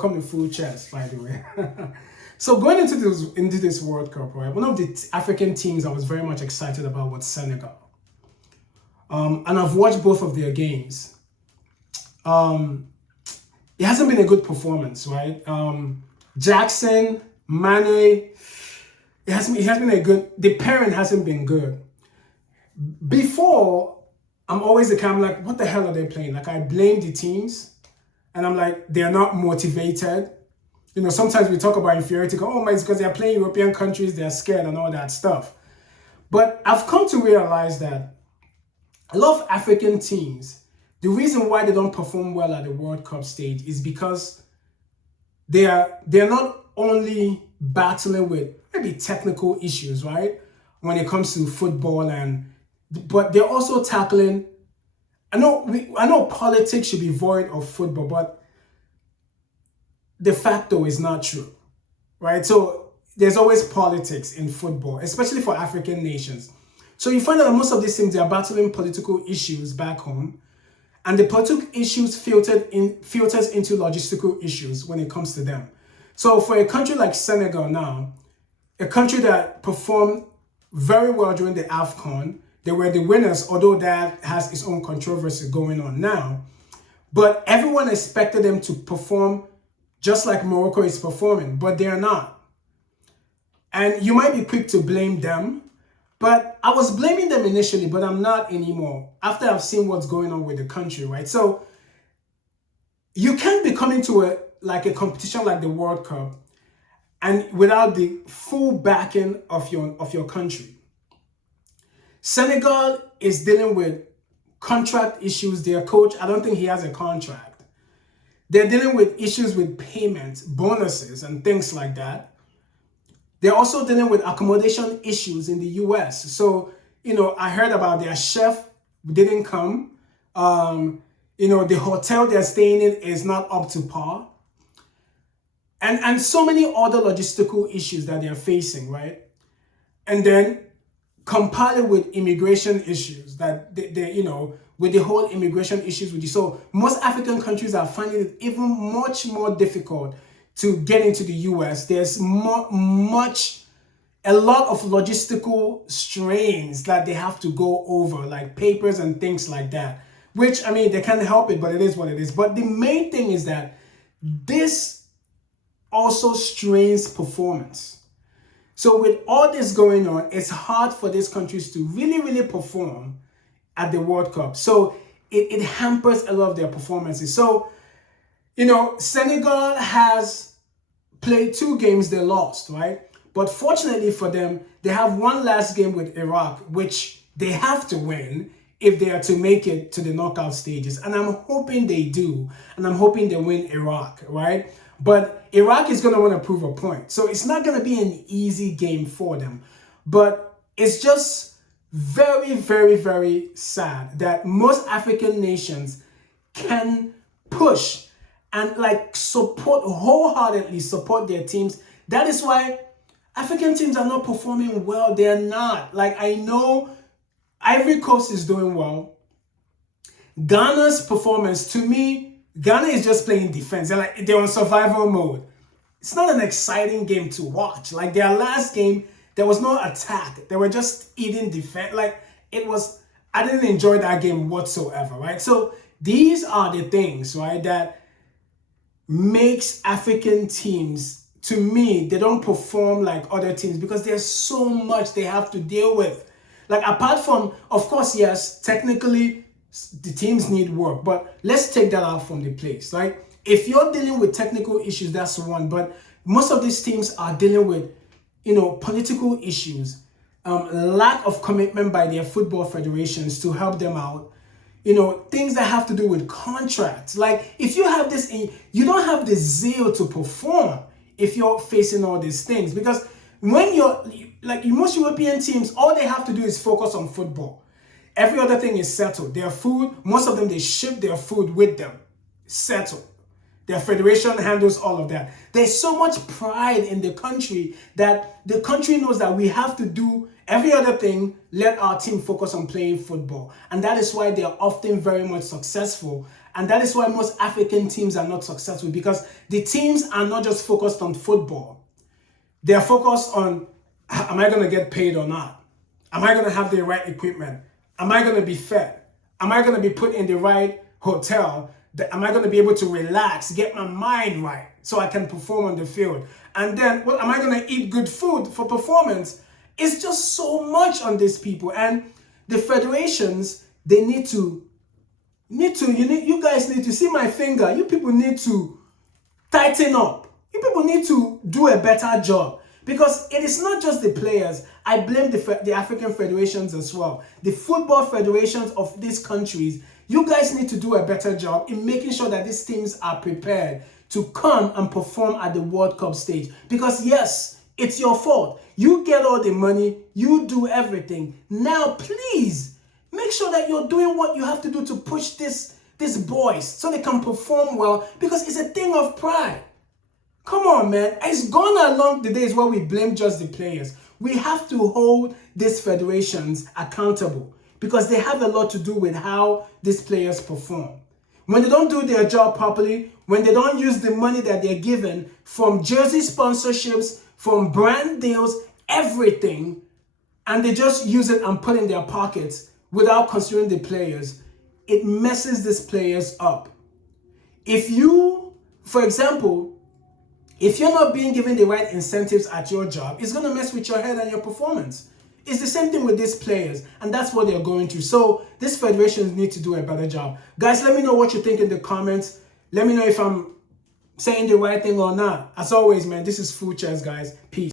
Come to full chest, by the way. So going into this World Cup, right? One of the African teams I was very much excited about was Senegal. And I've watched both of their games. Um, it hasn't been a good performance, right? Jackson, Mane, it has been a good. The pairing hasn't been good. Before, I'm always the kind of like, what the hell are they playing? Like I blame the teams, and I'm like, they're not motivated. Sometimes we talk about inferiority. Oh my, it's because they're playing European countries, they're scared and all that stuff. But I've come to realize that a lot of African teams, the reason why they don't perform well at the World Cup stage is because they're not only battling with maybe technical issues, right? When it comes to football, but they're also tackling. I know politics should be void of football, but de facto is not true, right? So there's always politics in football, especially for African nations. So you find that most of these things, they are battling political issues back home, and the political issues filters into logistical issues when it comes to them. So for a country like Senegal now, a country that performed very well during the AFCON, they were the winners, although that has its own controversy going on now. But everyone expected them to perform just like Morocco is performing, but they're not. And you might be quick to blame them, but I was blaming them initially, but I'm not anymore after I've seen what's going on with the country, right? So you can't be coming to a competition like the World Cup and without the full backing of your country. Senegal is dealing with contract issues. Their coach, I don't think he has a contract. They're dealing with issues with payments, bonuses, and things like that. They're also dealing with accommodation issues in the US. So, I heard about their chef didn't come. The hotel they're staying in is not up to par. And so many other logistical issues that they're facing, right? And then compile it with immigration issues that with the whole immigration issues with you. So most African countries are finding it even much more difficult to get into the US. There's a lot of logistical strains that they have to go over, like papers and things like that, which, they can't help it, but it is what it is. But the main thing is that this also strains performance. So with all this going on, it's hard for these countries to really, really perform at the World Cup. So it hampers a lot of their performances. So, Senegal has played 2 games, they lost, right? But fortunately for them, they have one last game with Iraq, which they have to win if they are to make it to the knockout stages. And I'm hoping they do. And I'm hoping they win Iraq, right? But Iraq is going to want to prove a point. So it's not going to be an easy game for them. But it's just very, very, very sad that most African nations can push and wholeheartedly support their teams. That is why African teams are not performing well. They're not. I know Ivory Coast is doing well. Ghana's performance, to me, Ghana is just playing defense. They're on survival mode. It's not an exciting game to watch. Their last game, there was no attack. They were just eating defense. I didn't enjoy that game whatsoever, right? So these are the things, right, that makes African teams, to me, they don't perform like other teams because there's so much they have to deal with. Apart from, of course, yes, technically, the teams need work, but let's take that out from the place, right? If you're dealing with technical issues, that's one, but most of these teams are dealing with political issues, lack of commitment by their football federations to help them out, things that have to do with contracts. If you have this, you don't have the zeal to perform if you're facing all these things. Because when most European teams, all they have to do is focus on football. Every other thing is settled. Their food, most of them, they ship their food with them. Settled. Their federation handles all of that. There's so much pride in the country that the country knows that we have to do every other thing, let our team focus on playing football. And that is why they are often very much successful And that is why most African teams are not successful, because the teams are not just focused on football. They're focused on, am I going to get paid or not? Am I going to have the right equipment? Am I going to be fed? Am I going to be put in the right hotel? Am I going to be able to relax, get my mind right so I can perform on the field? And then, well, am I going to eat good food for performance? It's just so much on these people. And the federations, they you guys need to see my finger. You people need to tighten up. You people need to do a better job, because it is not just the players. I blame the African federations as well. The football federations of these countries, you guys need to do a better job in making sure that these teams are prepared to come and perform at the World Cup stage. Because yes, it's your fault. You get all the money, you do everything. Now, please, make sure that you're doing what you have to do to push these boys so they can perform well, because it's a thing of pride. Come on, man. It's gone along the days where we blame just the players. We have to hold these federations accountable, because they have a lot to do with how these players perform. When they don't do their job properly, when they don't use the money that they're given from jersey sponsorships, from brand deals, everything, and they just use it and put in their pockets without considering the players, it messes these players up. If you, for example, if you're not being given the right incentives at your job, it's going to mess with your head and your performance. It's the same thing with these players, and that's what they're going through. So these federations need to do a better job. Guys, let me know what you think in the comments. Let me know if I'm saying the right thing or not. As always, man, this is Food Chairs, guys. Peace.